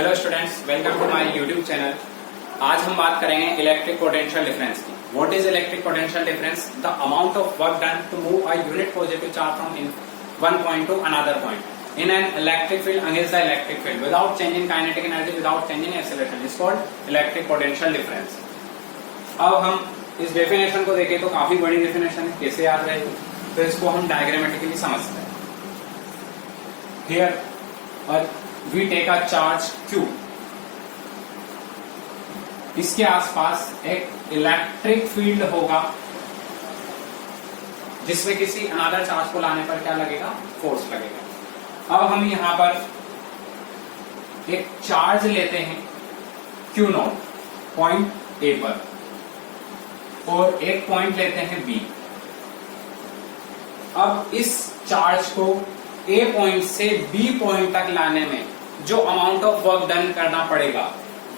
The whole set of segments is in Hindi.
Hello students, welcome to my YouTube channel. आज हम बात करेंगे इलेक्ट्रिक पोटेंशियल डिफरेंस की। What is electric potential difference? The amount of work done to move a unit positive charge from one point to another point in an electric field against the electric field without changing kinetic energy, without changing acceleration is called electric potential difference. अब हम इस डेफिनेशन को देखें तो काफी बड़ी डेफिनेशन है, कैसे याद रहेगी? तो इसको हम डायग्रामेटिकली समझते हैं। Here we take a charge Q, इसके आसपास एक इलेक्ट्रिक फील्ड होगा जिसमें किसी अनदर चार्ज को लाने पर क्या लगेगा? फोर्स लगेगा। अब हम यहां पर एक चार्ज लेते हैं Q0 पॉइंट A पर और एक पॉइंट लेते हैं B। अब इस चार्ज को A पॉइंट से B पॉइंट तक लाने में जो अमाउंट ऑफ वर्क डन करना पड़ेगा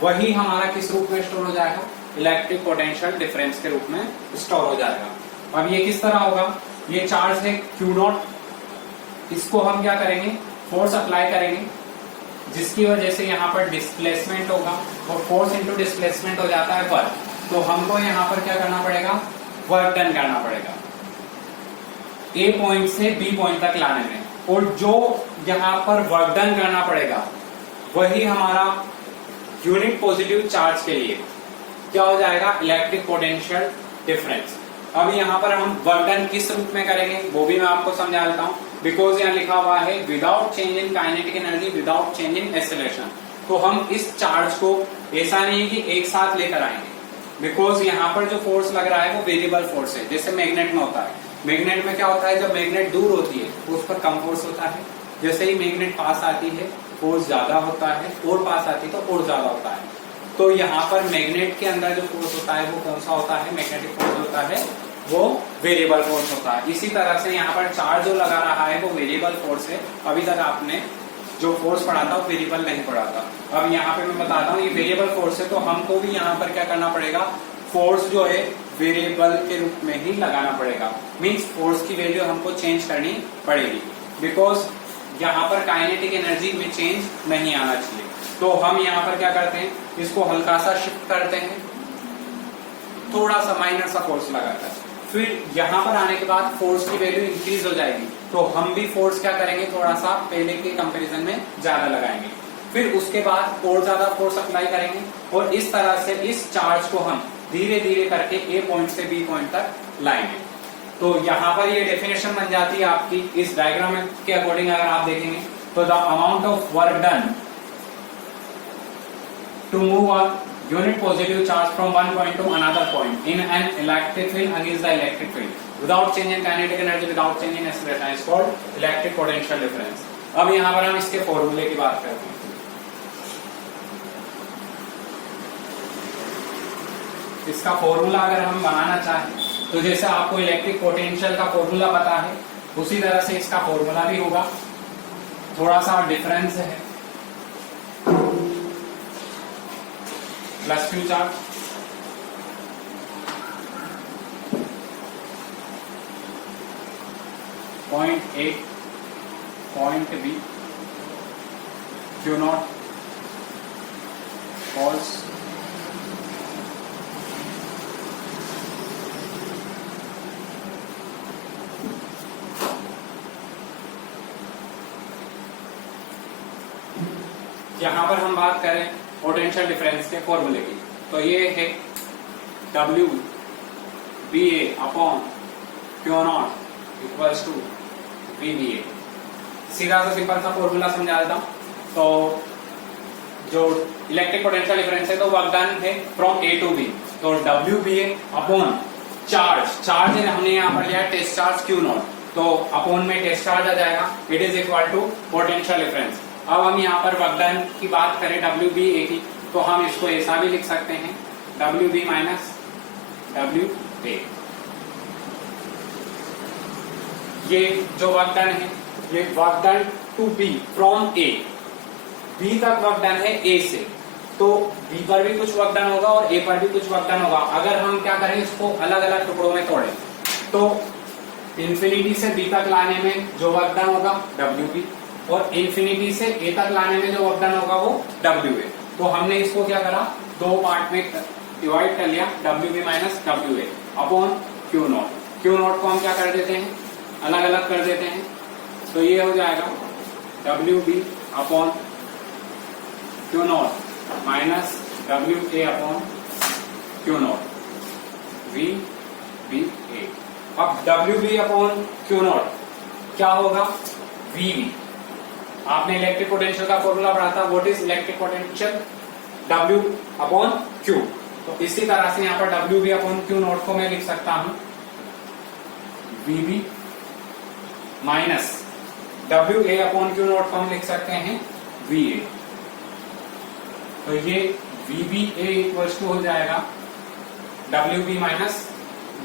वही हमारा किस रूप में स्टोर हो जाएगा? इलेक्ट्रिक पोटेंशियल डिफरेंस के रूप में स्टोर हो जाएगा। अब ये किस तरह होगा? ये चार्ज है Q0, इसको हम क्या करेंगे? फोर्स अप्लाई करेंगे जिसकी वजह से यहाँ पर डिस्प्लेसमेंट होगा और फोर्स इंटू डिस्प्लेसमेंट हो जाता है वर्क। तो हमको यहाँ पर क्या करना पड़ेगा? वर्क डन करना पड़ेगा A पॉइंट से B पॉइंट तक लाने में, और जो यहां पर वर्क डन करना पड़ेगा वही हमारा यूनिट पॉजिटिव चार्ज के लिए क्या हो जाएगा? Electric potential difference. अब यहां पर हम वर्क डन किस रूप में करेंगे वो भी मैं आपको समझा देता हूं। बिकॉज यहां लिखा हुआ है without change in kinetic energy, without change in acceleration. तो हम इस चार्ज को ऐसा नहीं है कि एक साथ लेकर आएंगे, बिकॉज यहां पर जो फोर्स लग रहा है वो वेरिएबल फोर्स है, जैसे मैग्नेट में होता है। मैग्नेट में क्या होता है? जब मैग्नेट दूर होती है तो उस पर कम फोर्स होता है, जैसे ही मैग्नेट पास आती है फोर्स ज्यादा होता है, और पास आती है तो और ज्यादा होता है। तो यहाँ पर मैग्नेट के अंदर जो फोर्स होता है वो कौन सा होता है? मैग्नेटिक फोर्स होता है, वो वेरिएबल फोर्स होता है। इसी तरह से यहाँ पर चार्ज जो लगा रहा है वो वेरिएबल फोर्स है। अभी तक आपने जो फोर्स पढ़ा था वो वेरिएबल नहीं पढ़ा था। अब यहाँ पे मैं बताता हूँ ये वेरिएबल फोर्स है, तो हमको भी यहाँ पर क्या करना पड़ेगा? फोर्स जो है वेरिएबल के रूप में ही लगाना पड़ेगा। मींस फोर्स की वैल्यू हमको चेंज करनी पड़ेगी, बिकॉज यहाँ पर काइनेटिक एनर्जी में चेंज नहीं आना चाहिए। तो हम यहाँ पर क्या करते हैं? इसको हल्का सा शिफ्ट करते हैं, थोड़ा सा माइनर सा फोर्स लगाकर। फिर यहाँ पर आने के बाद फोर्स की वैल्यू इंक्रीज हो जाएगी, तो हम भी फोर्स क्या करेंगे? थोड़ा सा पहले के कंपेरिजन में ज्यादा लगाएंगे। फिर उसके बाद और ज्यादा फोर्स अप्लाई करेंगे, और इस तरह से इस चार्ज को हम धीरे धीरे करके A पॉइंट से B पॉइंट तक लाएंगे। तो यहाँ पर ये डेफिनेशन बन जाती है आपकी इस डायग्राम के अकॉर्डिंग। अगर आप देखेंगे तो the amount of work done to move a unit positive charge from one point to another point in an electric field against the electric field without change in kinetic energy, without change in acceleration is called electric potential difference. अब यहाँ पर हम इसके फॉर्मूले की बात करते हैं। इसका फॉर्मूला अगर हम बनाना चाहें तो जैसे आपको इलेक्ट्रिक पोटेंशियल का फॉर्मूला पता है उसी तरह से इसका फॉर्मूला भी होगा। थोड़ा सा डिफरेंस है, plus Q charge point A point B Q0 falls यहां पर हम बात करें पोटेंशियल डिफरेंस के फॉर्मूले की, तो ये है W BA upon Q0 equals to VBA। सीधा सा सिंपल सा फॉर्मूला समझा देता हूं। तो जो इलेक्ट्रिक पोटेंशियल डिफरेंस है तो वर्क डन है फ्रॉम A टू B, तो WBA अपॉन चार्ज हमने यहाँ पर लिया टेस्ट चार्ज Q0, तो अपॉन में टेस्ट चार्ज आ जाएगा, it is equal to potential difference. अब हम यहाँ पर वर्क डन की बात करें WBA की, तो हम इसको ऐसा भी लिख सकते हैं WB माइनस WA। ये जो वर्क डन है ये work done to B from A, B तक वर्क डन है A से, तो B पर भी कुछ वर्क डन होगा और A पर भी कुछ वर्क डन होगा। अगर हम क्या करें इसको अलग अलग टुकड़ों में तोड़ें तो इंफिनिटी से बी तक लाने में जो वर्क डन होगा WB, और इंफिनिटी से ए तक लाने में जो वर्क डन होगा वो डब्ल्यू ए। तो हमने इसको क्या करा, दो पार्ट में डिवाइड कर लिया, W B minus W A upon Q naught. Q naught को हम क्या कर देते हैं, अलग अलग कर देते हैं, तो ये हो जाएगा W B upon Q naught minus W A upon Q naught V B A. अब W B upon Q naught क्या होगा, वी बी। आपने इलेक्ट्रिक पोटेंशियल का फॉर्मूला पढ़ा था, what is electric potential, W upon Q. तो इसी तरह से यहाँ पर W B upon Q naught को मैं लिख सकता हूं V B minus W A upon Q naught को हम लिख सकते हैं वी ए। तो ये V B A equals to हो जाएगा W B minus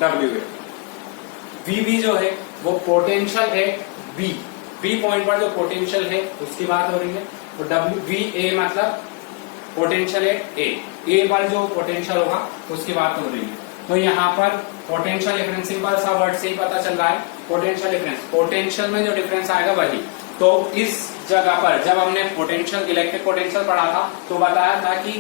W A. V B जो है वो पोटेंशियल है बी, बी पॉइंट पर जो पोटेंशियल है उसकी बात हो रही है। तो डब्ल्यू वी ए मतलब पोटेंशियल है ए पर जो पोटेंशियल होगा उसकी बात हो रही है। तो यहाँ पर पोटेंशियल डिफरेंस, सिंपल सा वर्ड से ही पता चल रहा है, पोटेंशियल डिफरेंस, पोटेंशियल में जो डिफरेंस आएगा वही। तो इस जगह पर जब हमने पोटेंशियल, इलेक्ट्रिक पोटेंशियल पढ़ा था तो बताया था कि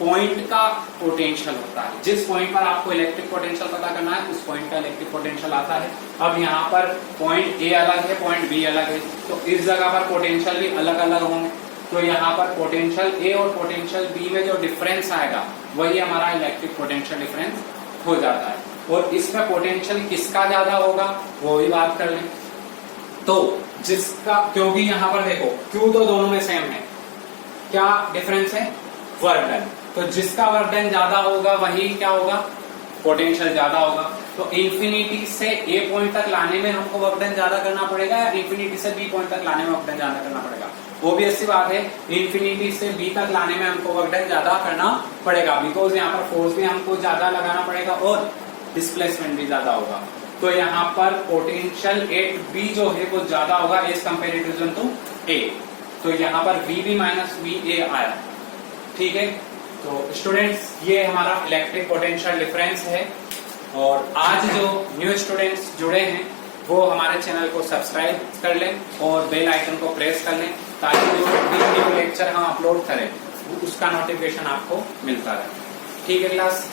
पॉइंट का पोटेंशियल होता है, जिस पॉइंट पर आपको इलेक्ट्रिक पोटेंशियल पता करना है उस पॉइंट का इलेक्ट्रिक पोटेंशियल आता है। अब यहाँ पर पॉइंट ए अलग है, पॉइंट बी अलग है, तो इस जगह पर पोटेंशियल भी अलग अलग होंगे। तो यहाँ पर पोटेंशियल ए और पोटेंशियल बी में जो डिफरेंस आएगा वही हमारा इलेक्ट्रिक पोटेंशियल डिफरेंस हो जाता है। और इसमें पोटेंशियल किसका ज्यादा होगा वो भी बात कर लें। तो जिसका, क्योंकि यहाँ पर देखो क्यू तो दोनों में सेम है, क्या डिफरेंस है, वर्क डन। तो जिसका वर्क डन ज्यादा होगा वही क्या होगा, पोटेंशियल ज्यादा होगा। तो इंफिनिटी से ए पॉइंट तक लाने में हमको वर्क डन ज्यादा करना पड़ेगा या इंफिनिटी से बी पॉइंट तक लाने में वर्क डन ज्यादा करना पड़ेगा, वो भी अच्छी बात है। इंफिनिटी से बी तक लाने में हमको वर्क डन ज्यादा करना पड़ेगा, बिकॉज यहाँ पर फोर्स भी हमको ज्यादा लगाना पड़ेगा और डिस्प्लेसमेंट भी ज्यादा होगा। तो यहाँ पर पोटेंशियल एट बी जो है वो ज्यादा होगा एज कंपेरेटिव टू ए। तो यहाँ पर V B minus V A आया, ठीक है। तो स्टूडेंट्स ये हमारा इलेक्ट्रिक पोटेंशियल डिफरेंस है। और आज जो न्यू स्टूडेंट्स जुड़े हैं वो हमारे चैनल को सब्सक्राइब कर लें और बेल आइकन को प्रेस कर लें, ताकि जो भी न्यू लेक्चर हम अपलोड करें उसका नोटिफिकेशन आपको मिलता रहे। ठीक है क्लास।